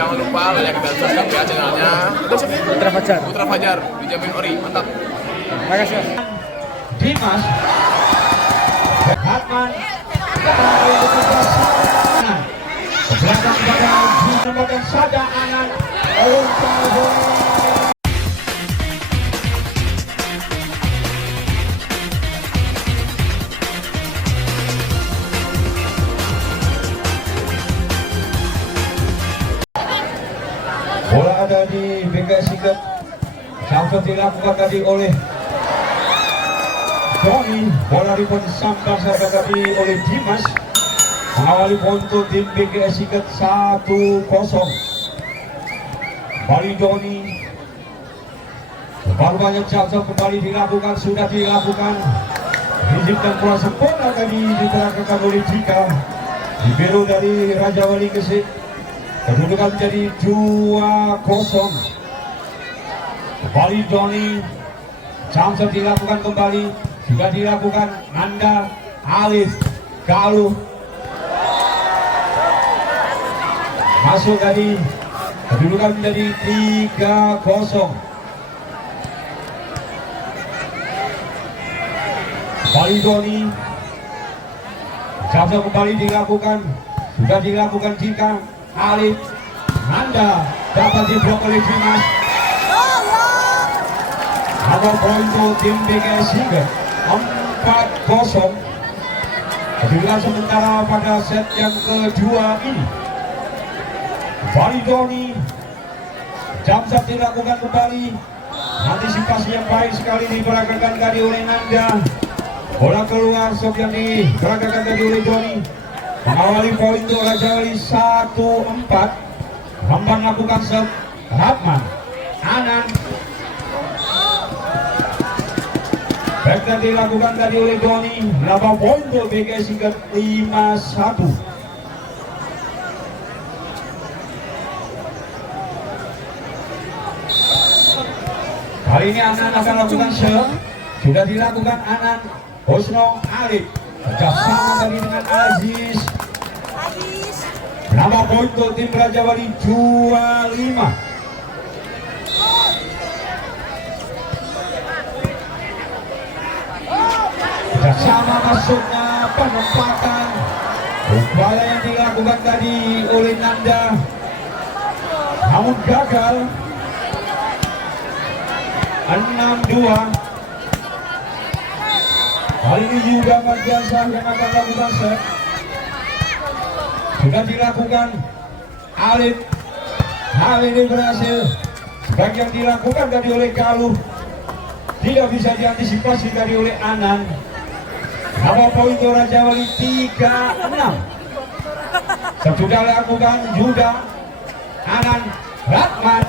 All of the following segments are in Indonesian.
jangan lupa like dan subscribe ya channelnya Putra Fajar. Putra Fajar, dijamin ori, mantap. Makasih. Dimas Hatman belakang pada menempatkan saja Anan bola ada di BKS Sigap. Sampai dilakukan tadi oleh Doni, bola rebound sampai tadi oleh Dimas. Mengawali poin untuk tim BKS Sigap 1-0. Kembali Doni. Baru banyak jam-jam kembali dilakukan, sudah dilakukan. Izinkan bola sempurna tadi diperagakan oleh Jika. Libero dari Raja Wali Gresik. Kedudukan menjadi 2-0. Kembali Doni. Jam-jam dilakukan kembali. Sudah dilakukan Nanda, Alif, Galuh. Masuk tadi. Kedudukan menjadi 3-0. Kembali Doni. Jam-jam kembali dilakukan. Sudah dilakukan Jika, Alif, Nanda. Dapat diblok oleh Dimas. Ada poin untuk tim BKS Sigap 4-0. Kedudukan sementara pada set yang kedua ini. Kembali Doni. Jam-jam dilakukan kembali. Antisipasi yang baik sekali diperagakan tadi oleh Nanda. Bola keluar, sok yang diperagakan tadi oleh Doni. Mengawali poin untuk Raja Wali 1-4. Hambang lakukan serve. Hatman, Anan. Back tadi dilakukan tadi oleh Doni. Berapa poin untuk BKS Sigap 5-1. Kali ini Anan akan lakukan serve. Sudah dilakukan Anan. Husno, Alif. Kerjasama tadi dengan Aziz. Berapa poin untuk tim Raja Wali 25. Kerjasama masuknya penempatan. Upaya yang dilakukan tadi oleh Nanda, namun gagal. 6-2. Kali ini juga Mardiansah yang akan lakukan serve. Sudah dilakukan Alif. Hal ini berhasil. Sebagian dilakukan tadi oleh Galuh. Tidak bisa diantisipasi tadi oleh Anan. Nama poin untuk Raja Wali 3-6. Sudah dilakukan juga Anan, Ratman.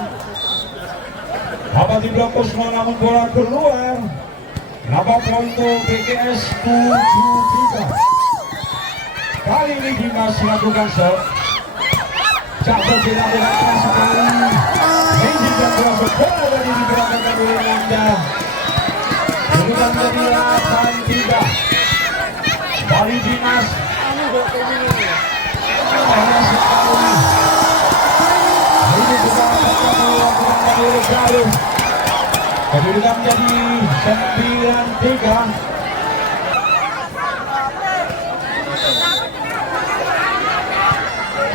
Apa di blok Kusno namun bola keluar. Nama poin untuk BKS 7-3. Kali ini Dimas lakukan serve. Jatuh dilakukan keras sekali. Izinkan bola bola dari digerakkan oleh Nanda. Kedudukan menjadi 8-3. Kali Dimas. Keras sekali. Ini juga akan dilakukan oleh Galuh. Kedudukan menjadi 9-3.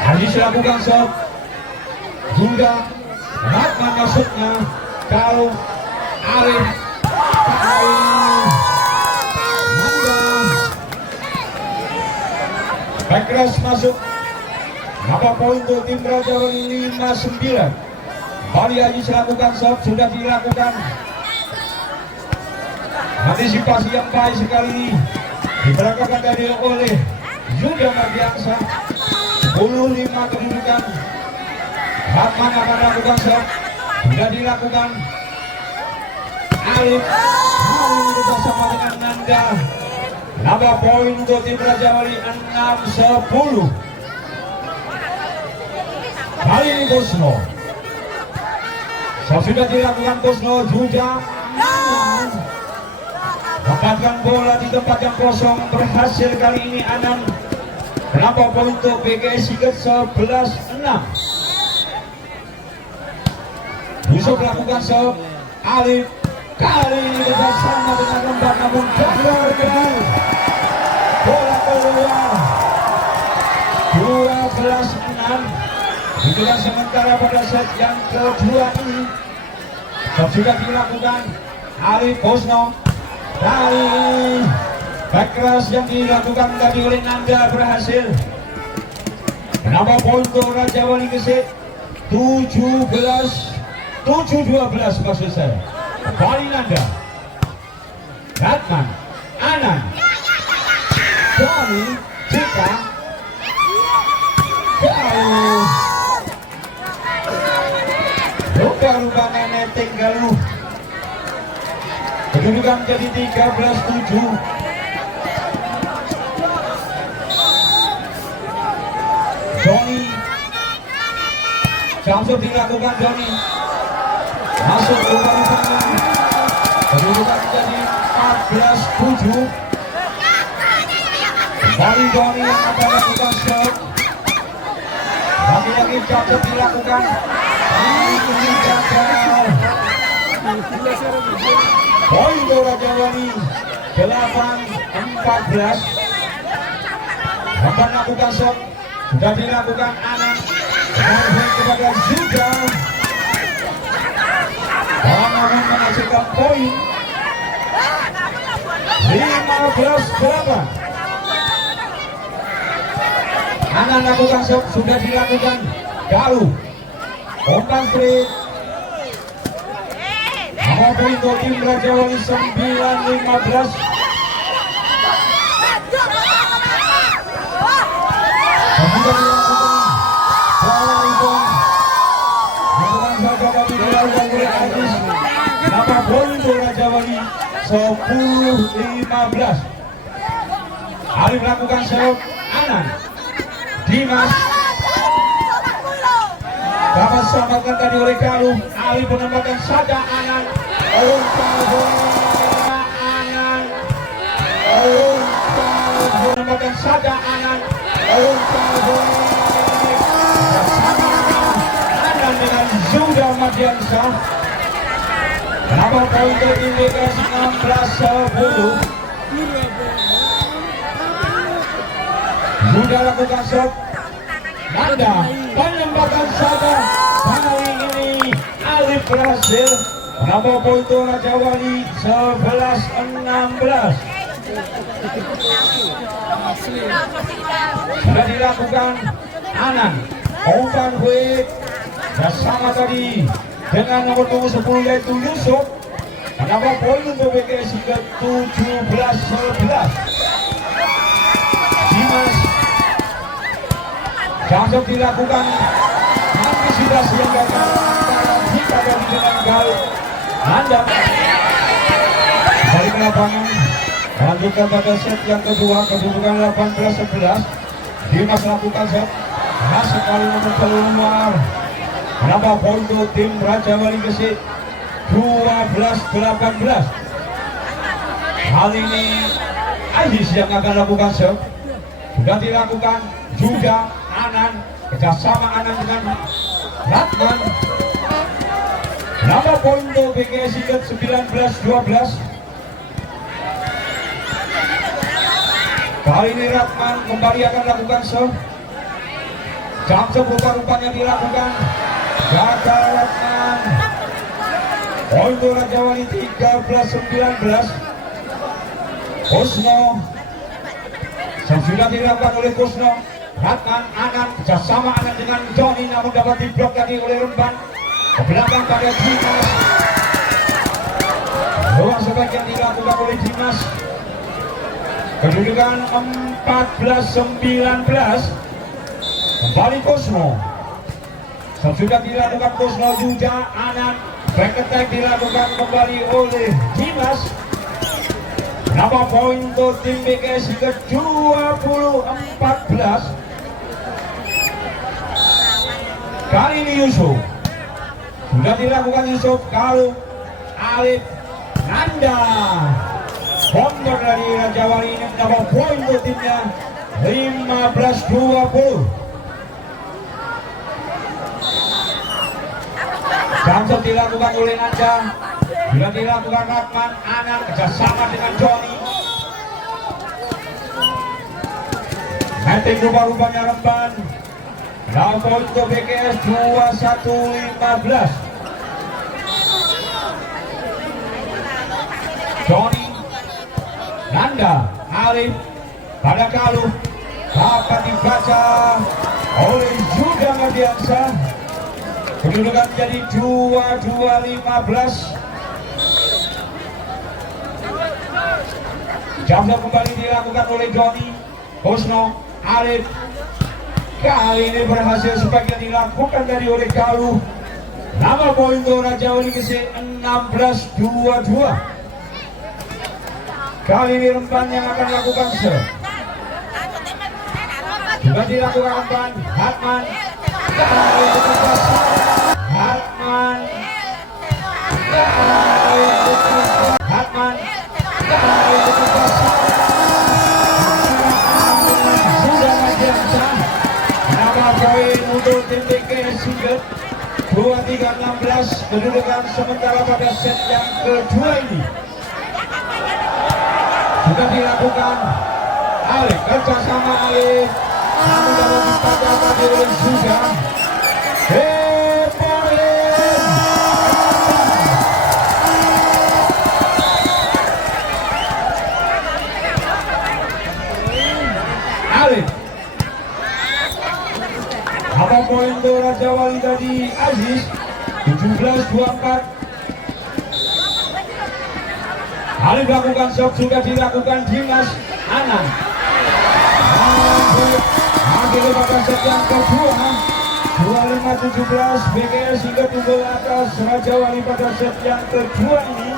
Hadis lakukan serve. Juga Ratman masuknya. Galuh, Arif, Nanda. Backcross masuk. Apa poin untuk tim Raja Wali 5-9. Bali Aziz lakukan serve. Sudah dilakukan. Antisipasi yang baik sekali ini diperagakan tadi oleh Yuda Mardiansah. 10-5 kedudukan. Hatman akan lakukan serve. Sudah dilakukan. Alif bersama dengan Nanda. Nambah poin untuk tim Raja Wali 6-10. Kali ini Kusno. Sudah dilakukan Kusno juga. Dapatkan bola di tempat yang kosong. Berhasil kali ini Anan. Berapa poin untuk BKS Sigap 11-6. langsung melakukan serve. Alif kali ini bersama dengan Lembang namun gagal dengan bola keluar. 12-6 digelar sementara pada set yang kedua ini. Sudah dilakukan Alif Bosno. Kali ini back keras yang dilakukan tadi oleh Nanda berhasil menambah poin untuk Raja Wali Gesit. 17-12 maksud saya. Kembali Nanda, Ratman, Anan, Doni, Cika, jauh. Rupa-rupa nenek tinggal lu. Kedudukan jadi 13-7. Doni langsung dilakukan Doni. Masuk rupa-rupanya. Kedudukan jadi 14-7. Kembali Doni yang akan melakukan serve. Lagi-lagi cocok dilakukan. Ini gagal. Poin Raja Wali 8-14. Akan melakukan serve. Sudah dilakukan Anan. Dan kepada Zuda. Namun menghasilkan poin 15-8. Anan lakukan serve. Sudah dilakukan Galuh. Umpan free. Nama poin untuk tim Raja Wali 9-15. Kemudian dilakukan bola rebound. Lakukan saja tadi dilakukan oleh Agus. Nama poin untuk Raja Wali 10-15. Arif lakukan serve. Anan, Dimas dapat selamatkan tadi oleh Galuh. Ali menempatkan saja Anan. Umpan bola Anan. Menempatkan saja Anan. Umpan bola bersama Anan dengan Zuda Madiansyah. Kenapa poin dari BKS 16-10. Zuda lakukan serve. Nanda penempatan saja. Kali ini Alif berhasil menambah poin untuk Raja Wali 11-16. Sudah dilakukan Anan. Umpan quick bersama tadi dengan nomor 10 yaitu Yusuf. Menambah poin untuk BKS hingga 17-11. Dimas langsung dilakukan antisipasi yang gagal kita dari dengan Galuh. Nanda kembali ke lapangan melanjutkan pada set yang kedua. Kedudukan 18-11. Dimas lakukan set sekali nomor keluar menambah poin untuk tim Raja Wali Gesit 12-18. Kali ini Aziz yang akan lakukan serve. Sudah dilakukan juga Anan, kerjasama Anan dengan Ratman. Nambah poin untuk BKS hingga 19-12. Kali ini Ratman kembali akan lakukan serve. Jump rupa-rupanya dilakukan. Gagal Ratman. Poin untuk Raja Wali 13-19. Kusno. Sudah dilakukan oleh Kusno. Ratman, Anan, kerjasama Anan dengan Doni namun dapat diblok tadi oleh Remban. Ke belakang pada Dimas. Ruang sebagian dilakukan oleh Dimas. Kedudukan 14-19. Kembali Kusno. Sudah dilakukan Kusno juga Anan. Back attack dilakukan kembali oleh Dimas. Nama poin untuk tim BKS hingga 20-14. Kali ini Yusuf. Sudah dilakukan Yusuf. Galuh, Alif, Nanda. Bomber dari Raja Wali ini menambah poin untuk timnya 15-20. Damsel dilakukan oleh Nanda. Bila dilakukan Ratman, Anang kerjasama dengan Johnny. Metin rupa-rupanya Remban. Now point untuk BKS 21-15. Johnny, Nanda, Alif, pada Kalu dapat dibaca oleh Yuda Mardiansa. Kedudukan menjadi 22-15. Jambla kembali dilakukan oleh Johnny, Husno, Alif. Kali ini berhasil sebagian dilakukan dari oleh Kalu. Nama poin Raja Wali Gresik 16-22. Kali ini Remban yang akan lakukan serve. Juga dilakukan Remban, Hatman. Hatman. Hatman. Sudah Mardiansa. Nama poin untuk tim BKS Sigurd 23-16. Kedudukan sementara pada set yang kedua ini. Sudah dilakukan Alif, kerjasama Alif, namun dapat dipatahkan oleh Suga. Alif, apa poin untuk Raja Wali tadi Aziz 17-24. Alif lakukan shot, juga dilakukan Dimas Anang. Akhirnya pada set yang kedua 25-17 BKS hingga unggul atas Raja Wali pada set yang kedua ini.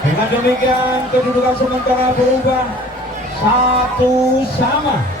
Dengan demikian kedudukan sementara berubah 1-1.